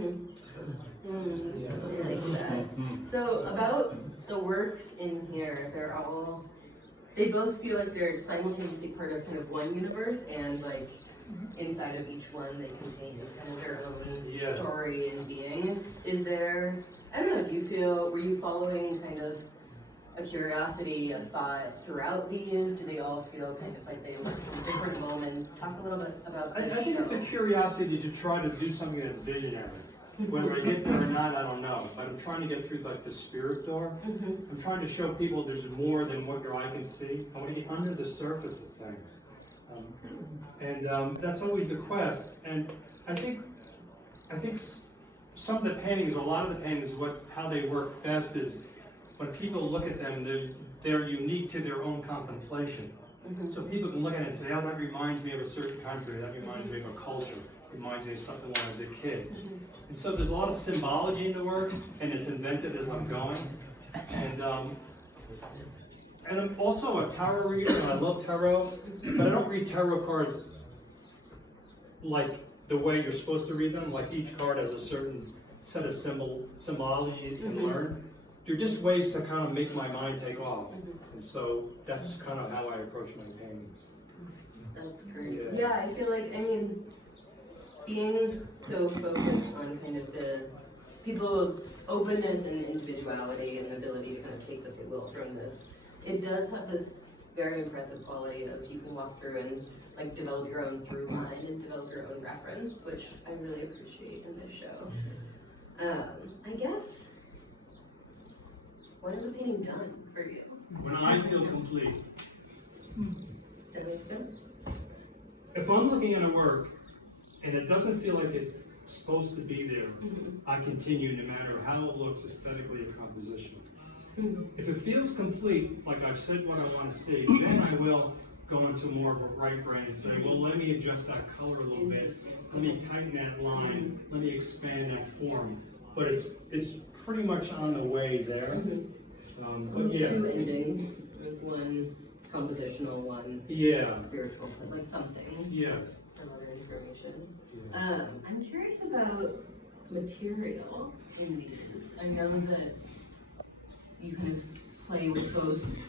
I like that. So about the works in here, they both feel like they're simultaneously part of kind of one universe, and like inside of each one they contain kind of their own story and being. Is there, I don't know, were you following kind of a curiosity, a thought throughout these? Do they all feel kind of like they were from different moments? Talk a little bit about that. I think it's a curiosity to try to do something that's visionary. Whether I get there or not, I don't know. But I'm trying to get through like the spirit door. I'm trying to show people there's more than what your eye can see. I want to get under the surface of things. That's always the quest. And I think some of the paintings, a lot of the paintings, how they work best is when people look at them, they're unique to their own contemplation. So people can look at it and say, oh, that reminds me of a certain country, that reminds me of a culture, reminds me of something when I was a kid. And so there's a lot of symbology in the work, and it's invented as I'm going. And I'm also a tarot reader, and I love tarot, but I don't read tarot cards like the way you're supposed to read them. Like each card has a certain set of symbology you can learn. They're just ways to kind of make my mind take off. And so that's kind of how I approach my paintings. That's great. Yeah, I feel like, being so focused on kind of the people's openness and individuality and the ability to kind of take what they will from this, it does have this very impressive quality of you can walk through and like develop your own through line and develop your own reference, which I really appreciate in this show. I guess, when is a painting done for you? When I feel complete. That makes sense. If I'm looking at a work and it doesn't feel like it's supposed to be there, I continue no matter how it looks aesthetically or compositionally. If it feels complete, like I've said what I want to see, then I will go into more of a right brain and say, well, let me adjust that color a little bit, let me tighten that line, let me expand that form. But it's pretty much on the way there. Those two endings, one compositional, one spiritual, so like something. Yes. Some other information. I'm curious about material in these. I know that you kind of play with both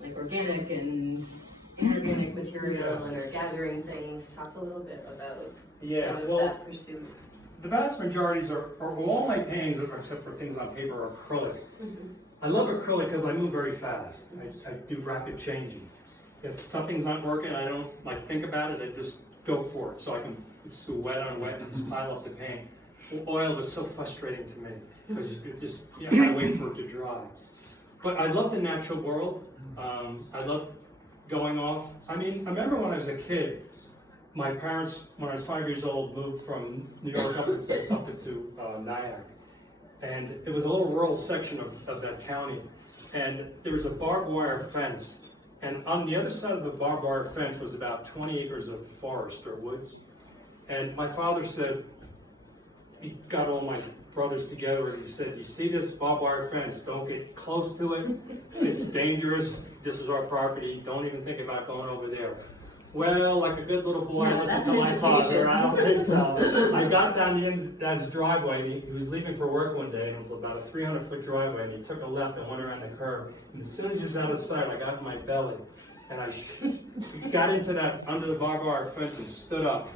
like organic and inorganic material and are gathering things. Talk a little bit about that pursuit. The vast majorities all my paintings, except for things on paper, are acrylic. I love acrylic because I move very fast. I do rapid changing. If something's not working, I don't like think about it. I just go for it. So it's too wet on wet and just pile up the paint. Oil was so frustrating to me because it just I gotta wait for it to dry. But I love the natural world. I love going off. I remember when I was a kid, my parents, when I was 5 years old, moved from New York up to Nyack. And it was a little rural section of that county. And there was a barbed wire fence. And on the other side of the barbed wire fence was about 20 acres of forest or woods. And my father said, he got all my brothers together and he said, you see this barbed wire fence, don't get close to it. It's dangerous. This is our property. Don't even think about going over there. Well, like a good little boy, I listened to my father. I don't think so. I got down the end of his driveway, and he was leaving for work one day, and it was about a 300-foot driveway, and he took a left and went around the curve. And as soon as he was out of sight, I got in my belly, and I got into that under the barbed wire fence and stood up.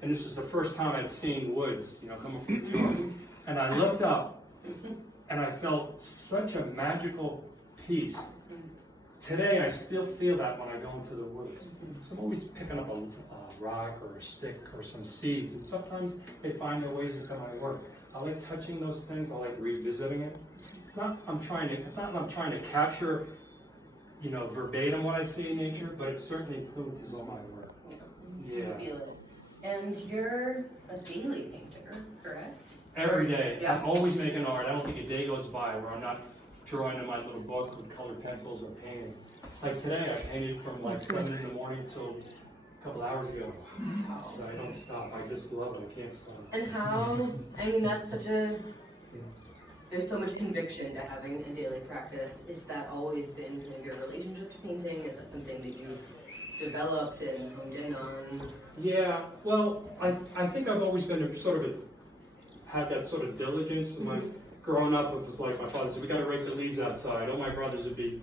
And this was the first time I'd seen woods, coming from New York. And I looked up, and I felt such a magical peace. Today, I still feel that when I go into the woods. So I'm always picking up a rock or a stick or some seeds, and sometimes they find their ways into my work. I like touching those things. I like revisiting it. It's not I'm trying to capture, verbatim what I see in nature, but it certainly influences all my work. Yeah. You feel it. And you're a daily painter, correct? Every day. Yeah. I'm always making art. I don't think a day goes by where I'm not drawing in my little book with colored pencils or painting. Like today, I painted from like 7 in the morning till a couple hours ago. So I don't stop. I just love it. I can't stop. And how, that's such there's so much conviction to having a daily practice. Is that always been kind of your relationship to painting? Is that something that you've developed and honed in on? Yeah, well, I think I've always been sort of had that sort of diligence. My growing up, it was like my father said, we got to rake the leaves outside. All my brothers would be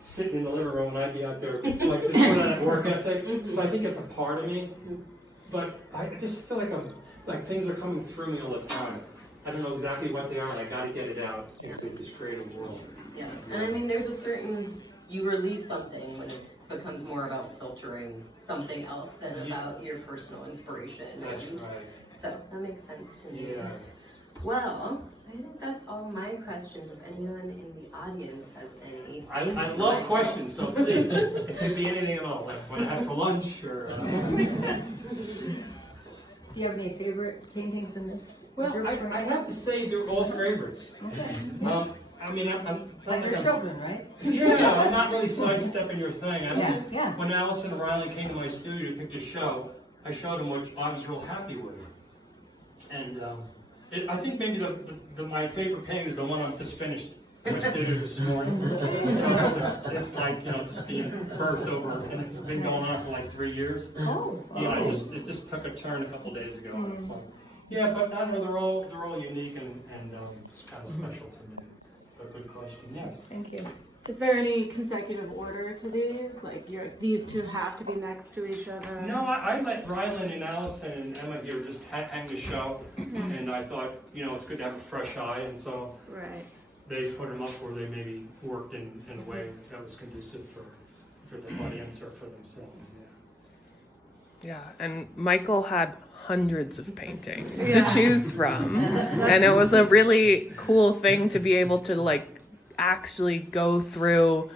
sitting in the living room and I'd be out there, like just sort of that work ethic. So I think it's a part of me. But I just feel like things are coming through me all the time. I don't know exactly what they are, and I got to get it out into this creative world. Yeah, and I mean, there's a certain, you release something when it becomes more about filtering something else than about your personal inspiration. That's and right. So that makes sense to me. Yeah. Well, I think that's all my questions. If anyone in the audience has any. I love questions, so please, it could be anything at all, like what I had for lunch or. Do you have any favorite paintings in this? Well, I have to say they're all favorites. Okay. I mean, it's Like not your like children, right? Yeah, I'm not really sidestepping your thing. Yeah. When Alison and Rylan came to my studio to pick the show, I showed them what I was real happy with. And I think maybe my favorite painting is the one I just finished in my studio this morning. Because it's like, just being birthed over, and it's been going on for like 3 years. Oh. Yeah, it just took a turn a couple days ago. And it's like, yeah, but I don't know, they're all unique and it's kind of special to me. A good question, yes. Thank you. Is there any consecutive order to these? Like these two have to be next to each other? No, I let Rylan and Alison and Emma here just hang the show, and I thought, it's good to have a fresh eye, and so Right. they put them up where they maybe worked in a way that was conducive for the audience or for themselves. Yeah, and Michael had hundreds of paintings to choose from, and it was a really cool thing to be able to actually go through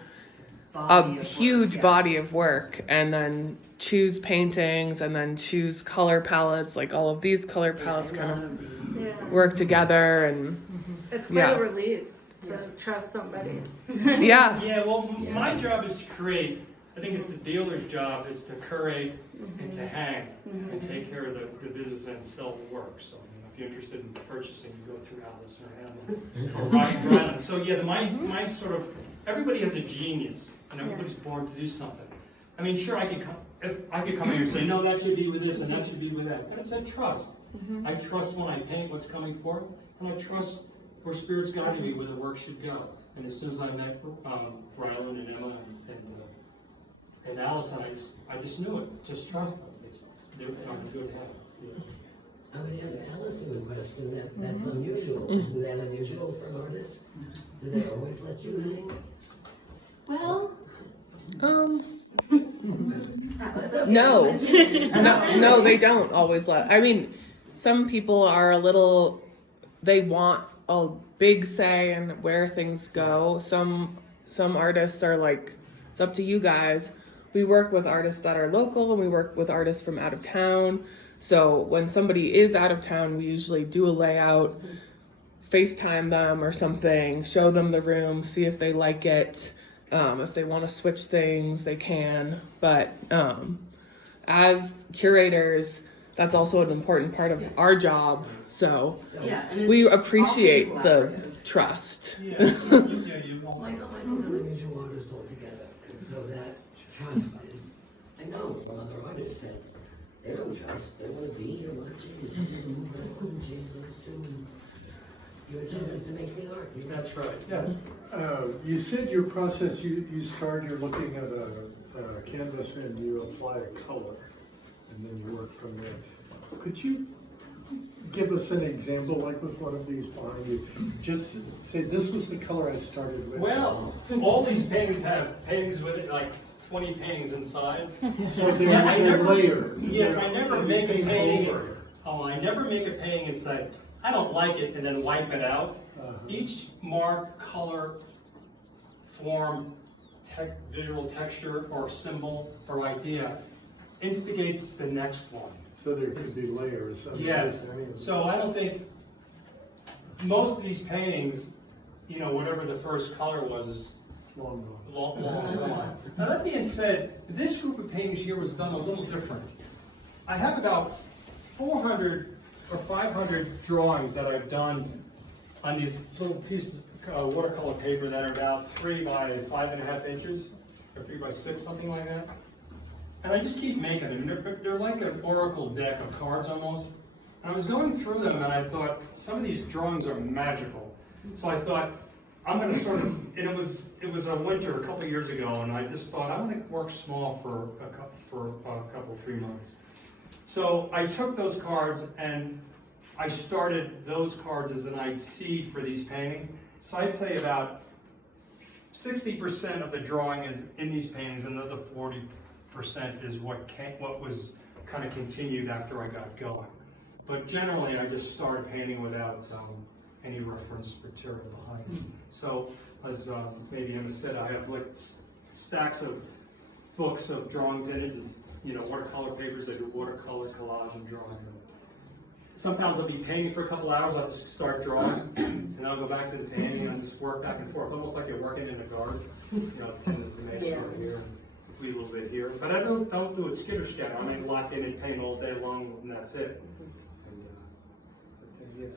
a huge body of work and then choose paintings and then choose color palettes. Like all of these color palettes kind of work together, and It's quite a release to trust somebody. yeah. Yeah, well, my job is to create. I think it's the dealer's job is to curate and to hang and take care of the business and sell the work. So if you're interested in purchasing, you go through Alison or Emma or Rylan. So yeah, my sort of, everybody has a genius and everybody's born to do something. I mean, sure, I could come here and say, no, that should be with this and that should be with that. And it's a trust. I trust when I paint what's coming forth, and I trust where Spirit's guiding me where the work should go. And as soon as I met Rylan and Emma and Alison, I just knew it. Just trust them. They're on good hands. Yeah. I'm going to ask Alison a question that's unusual. Isn't that unusual for an artist? Do they always let you hang? Well, no, they don't always let. I mean, some people are they want a big say in where things go. Some artists are like, it's up to you guys. We work with artists that are local, and we work with artists from out of town. So when somebody is out of town, we usually do a layout, FaceTime them or something, show them the room, see if they like it. If they want to switch things, they can. But as curators, that's also an important part of our job. So and we it's appreciate all the collaborative. trust. Michael's an unusual artist altogether. And so that trust is, I know from other artists that they don't trust. They want to be or not change. I couldn't change those two. And your job is to make the art. That's right. Yes. You said your process, you start, you're looking at a canvas and you apply a color and then you work from there. Could you give us an example, like with one of these behind you? Just say, this was the color I started with. Well, all these paintings have paintings with it, like 20 paintings inside. So they're layered. Yes, I never make a painting. I never make a painting and say, I don't like it, and then wipe it out. Each mark, color, form, visual texture, or symbol, or idea instigates the next one. So there could be layers. Yes. So I don't think most of these paintings, whatever the first color was, is long gone. Now that being said, this group of paintings here was done a little different. I have about 400 or 500 drawings that I've done on these little pieces of watercolor paper that are about 3 by 5.5 inches, or 3 by 6, something like that. And I just keep making them. They're like an oracle deck of cards almost. I was going through them and I thought, some of these drawings are magical. So I thought, I'm gonna sort of, and it was a winter a couple of years ago, and I just thought, I'm gonna work small for a couple, 3 months. So I took those cards and I started those cards as an seed for these paintings. So I'd say about 60% of the drawing is in these paintings, and the other 40% is what was kind of continued after I got going. But generally, I just started painting without any reference material behind it. So, as maybe Emma said, I have like stacks of books of drawings in it, and, you know, watercolor papers. I do watercolor, collage, and drawing. Sometimes I'll be painting for a couple hours. I'll just start drawing, and I'll go back to the painting and just work back and forth, almost like you're working in the garden. You know, tend to make it over here, a little bit here. But I don't do it skitter scatter. I mean, lock in and paint all day long, and that's it. And, yes.